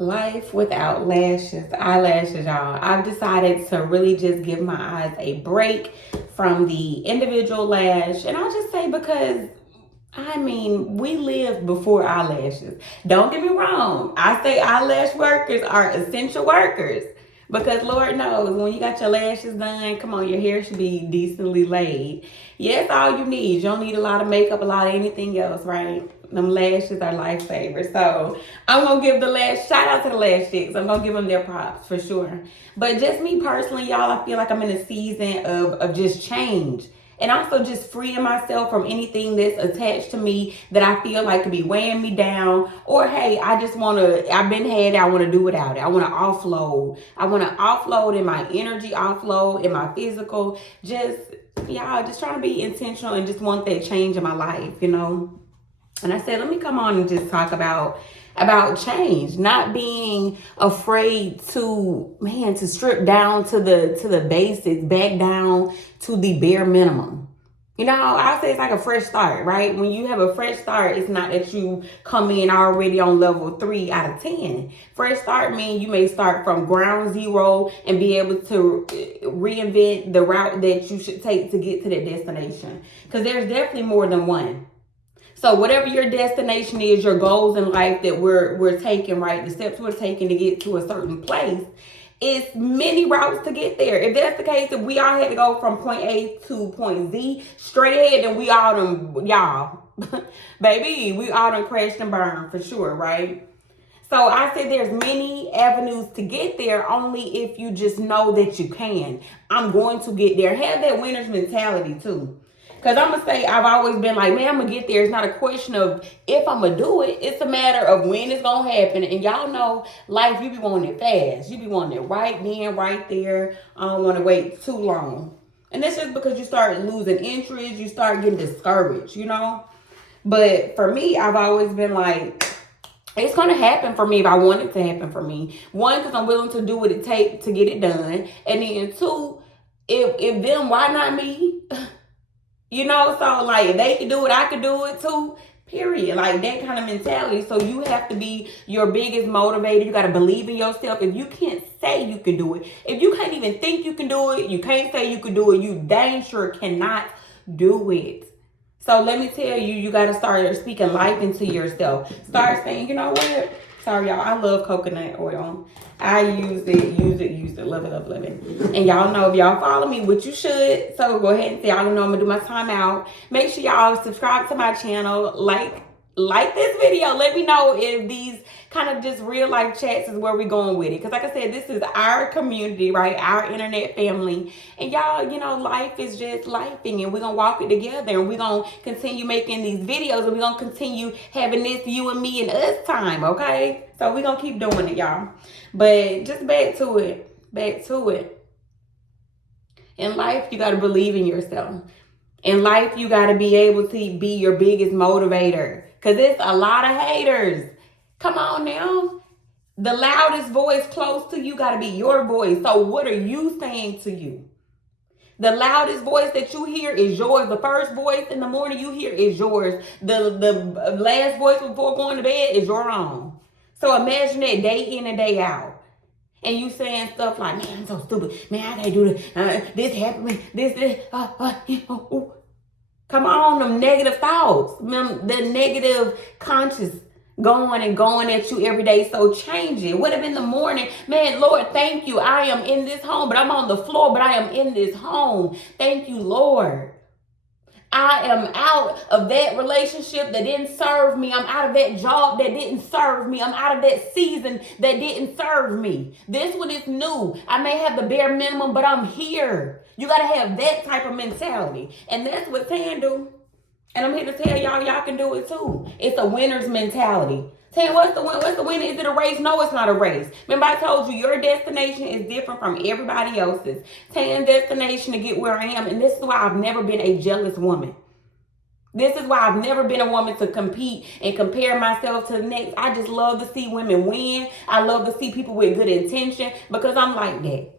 Life without eyelashes, y'all. I've decided to really just give my eyes a break from the individual lash. And I'll just say because we live before eyelashes. Don't get me wrong. I say eyelash workers are essential workers. Because Lord knows when you got your lashes done, come on, your hair should be decently laid. Yeah, that's all you need. You don't need a lot of makeup, a lot of anything else, right? Them lashes are lifesavers. So I'm going to give shout out to the lash chicks. I'm going to give them their props for sure. But just me personally, y'all, I feel like I'm in a season of just change. And also just freeing myself from anything that's attached to me that I feel like could be weighing me down. Or, hey, I just want to, I've been had it, I want to do without it. I want to offload. I want to offload in my energy, offload in my physical. Just trying to be intentional and just want that change in my life, you know. And I said, let me come on and just talk about change, not being afraid to strip down to the basics, back down to the bare minimum. You know, I say it's like a fresh start, right? When you have a fresh start, it's not that you come in already on level 3 out of 10. Fresh start means you may start from ground zero and be able to reinvent the route that you should take to get to that destination. Because there's definitely more than one. So whatever your destination is, your goals in life that we're taking, right? The steps we're taking to get to a certain place, it's many routes to get there. If that's the case, if we all had to go from point A to point Z straight ahead, then we all done, y'all, baby, we all done crashed and burned for sure, right? So I said there's many avenues to get there only if you just know that you can. I'm going to get there. Have that winner's mentality too. Because I'm going to say I've always been like, man, I'm going to get there. It's not a question of if I'm going to do it. It's a matter of when it's going to happen. And y'all know life, you be wanting it fast. You be wanting it right then, right there. I don't want to wait too long. And that's just because you start losing interest. You start getting discouraged, you know. But for me, I've always been like, it's going to happen for me if I want it to happen for me. One, because I'm willing to do what it takes to get it done. And then two, if them, why not me? You know, so like if they can do it, I can do it too. Period. Like that kind of mentality. So you have to be your biggest motivator. You got to believe in yourself. If you can't say you can do it, if you can't even think you can do it, you can't say you can do it, you dang sure cannot do it. So let me tell you, you got to start speaking life into yourself. Start saying, you know what? Sorry, y'all. I love coconut oil. I use it. Love it, love it. And y'all know if y'all follow me, which you should. So go ahead and say, y'all know I'm going to do my time out. Make sure y'all subscribe to my channel. Like this video. Let me know if these kind of just real life chats is where we're going with it. Because like I said, this is our community, right? Our internet family. And y'all, you know, life is just lifing. And we're going to walk it together. And we're going to continue making these videos. And we're going to continue having this you and me and us time, okay? So we're going to keep doing it, y'all. But just back to it. In life, you got to believe in yourself. In life, you got to be able to be your biggest motivator. Because it's a lot of haters. Come on now. The loudest voice close to you got to be your voice. So what are you saying to you? The loudest voice that you hear is yours. The first voice in the morning you hear is yours. The last voice before going to bed is your own. So imagine that day in and day out. And you saying stuff like, man, I'm so stupid. Man, I can't do this. This happened. This. Come on, them negative thoughts. The negative conscious going at you every day. So change it. What if in the morning, man, Lord, thank you. I am in this home, but I'm on the floor, but I am in this home. Thank you, Lord. I am out of that relationship that didn't serve me. I'm out of that job that didn't serve me. I'm out of that season that didn't serve me. This one is new. I may have the bare minimum, but I'm here. You got to have that type of mentality. And that's what Tan do. And I'm here to tell y'all can do it too. It's a winner's mentality. Tan, what's the win? Is it a race? No, it's not a race. Remember, I told you your destination is different from everybody else's. Tan's destination to get where I am. And this is why I've never been a jealous woman. This is why I've never been a woman to compete and compare myself to the next. I just love to see women win. I love to see people with good intention because I'm like that.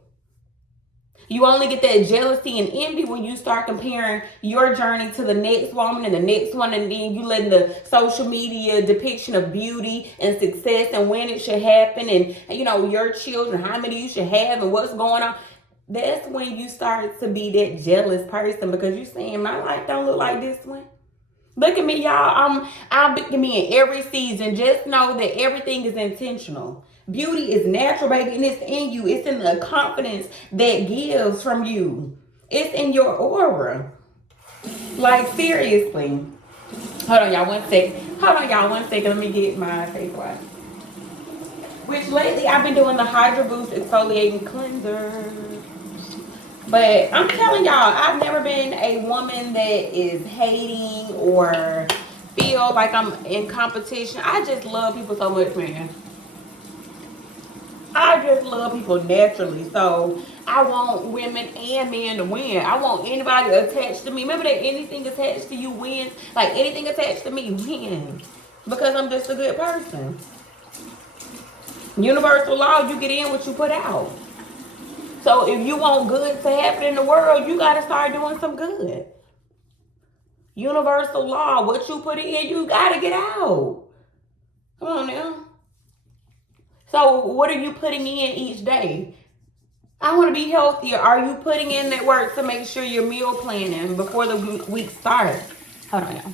You only get that jealousy and envy when you start comparing your journey to the next woman and the next one, and then you letting the social media depiction of beauty and success and when it should happen, and you know, your children, how many you should have and what's going on. That's when you start to be that jealous person, because you're saying my life don't look like this one. Look at me, y'all. I'm me in every season. Just know that everything is intentional. Beauty is natural, baby, and it's in you. It's in the confidence that gives from you. It's in your aura. Like, seriously. Hold on, y'all, 1 second. Hold on, y'all, 1 second. Let me get my face wash. Which lately I've been doing the Hydro Boost Exfoliating Cleanser. But I'm telling y'all, I've never been a woman that is hating or feel like I'm in competition. I just love people so much, man. I just love people naturally. So I want women and men to win. I want anybody attached to me. Remember that anything attached to you wins? Like, anything attached to me wins. Because I'm just a good person. Universal law, you get in what you put out. So if you want good to happen in the world, you got to start doing some good. Universal law, what you put in, you got to get out. Come on now. So what are you putting in each day? I want to be healthier. Are you putting in that work to make sure you're meal planning before the week starts? Hold on, y'all.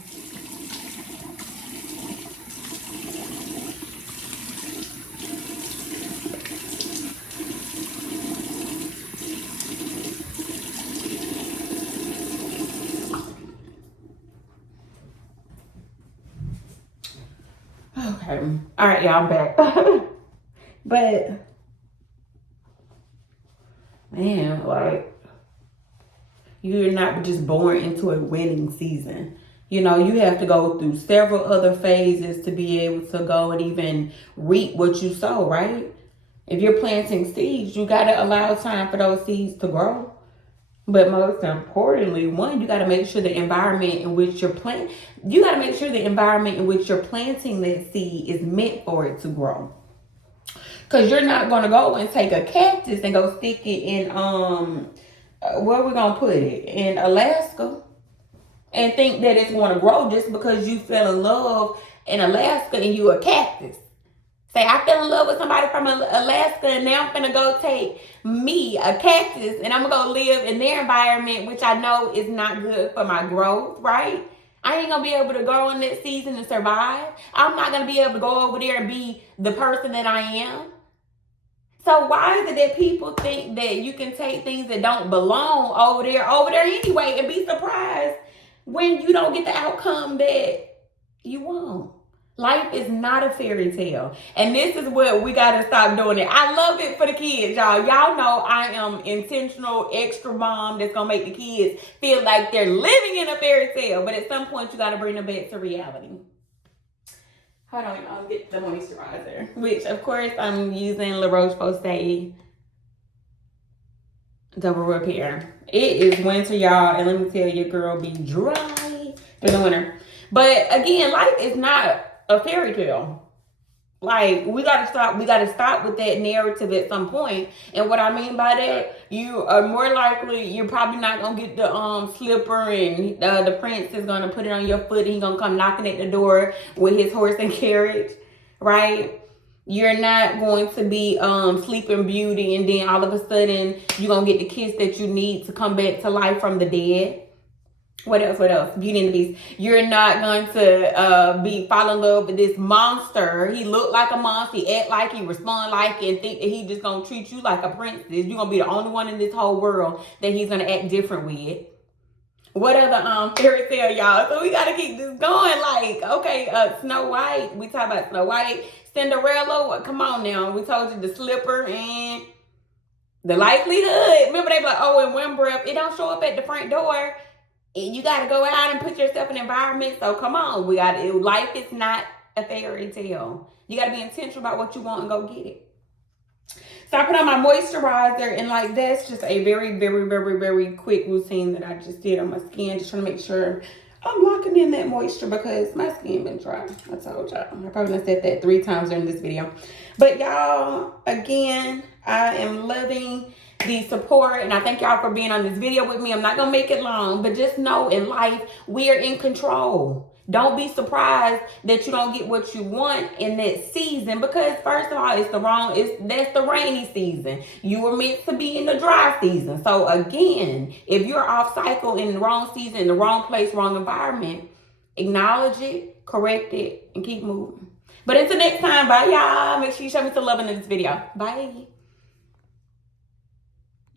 Okay. All right, y'all, I'm back. But, man, like, you're not just born into a winning season. You know, you have to go through several other phases to be able to go and even reap what you sow, right? If you're planting seeds, you got to allow time for those seeds to grow. But most importantly, one, you got to make sure the environment in which you're planting, you got to make sure the environment in which you're planting that seed is meant for it to grow. Because you're not going to go and take a cactus and go stick it in, where we going to put it? In Alaska. And think that it's going to grow just because you fell in love in Alaska and you a cactus. Say, I fell in love with somebody from Alaska, and now I'm going to go take me, a cactus, and I'm going to go live in their environment, which I know is not good for my growth, right? I ain't going to be able to grow in that season and survive. I'm not going to be able to go over there and be the person that I am. So why is it that people think that you can take things that don't belong over there anyway, and be surprised when you don't get the outcome that you want? Life is not a fairy tale. And this is what we got to stop doing it. I love it for the kids, y'all. Y'all know I am intentional, extra mom that's going to make the kids feel like they're living in a fairy tale. But at some point, you got to bring them back to reality. Hold on, I'll get the moisturizer. Which, of course, I'm using La Roche-Posay Double Repair. It is winter, y'all. And let me tell you, girl, be dry in the winter. But again, life is not a fairy tale. Like, we gotta stop with that narrative at some point. And what I mean by that, you are more likely, you're probably not gonna get the slipper, and the prince is gonna put it on your foot, and he's gonna come knocking at the door with his horse and carriage, right? You're not going to be Sleeping Beauty, and then all of a sudden you're gonna get the kiss that you need to come back to life from the dead. What else? Beauty and the Beast. You're not going to fall in love with this monster. He look like a monster. He act like he respond like it, and think that he just going to treat you like a princess. You're going to be the only one in this whole world that he's going to act different with. What other fairy tale, y'all? So we got to keep this going. Like, okay, Snow White. We talk about Snow White. Cinderella. Come on now. We told you the slipper and the likelihood. Remember, they be like, oh, in one breath, it don't show up at the front door. You got to go out and put yourself in an environment. So come on, life is not a fairy tale. You got to be intentional about what you want and go get it. So I put on my moisturizer, and like, that's just a very, very, very, very quick routine that I just did on my skin. Just trying to make sure I'm locking in that moisture, because my skin been dry. I told y'all. I probably done said that 3 times during this video. But y'all, again, I am loving the support, and I thank y'all for being on this video with me. I'm not gonna make it long, but just know in life we are in control. Don't be surprised that you don't get what you want in that season, because first of all, that's the rainy season. You were meant to be in the dry season. So again, if you're off cycle in the wrong season, in the wrong place, wrong environment, acknowledge it, correct it, and keep moving. But until next time, bye y'all. Make sure you show me some love in this video. Bye.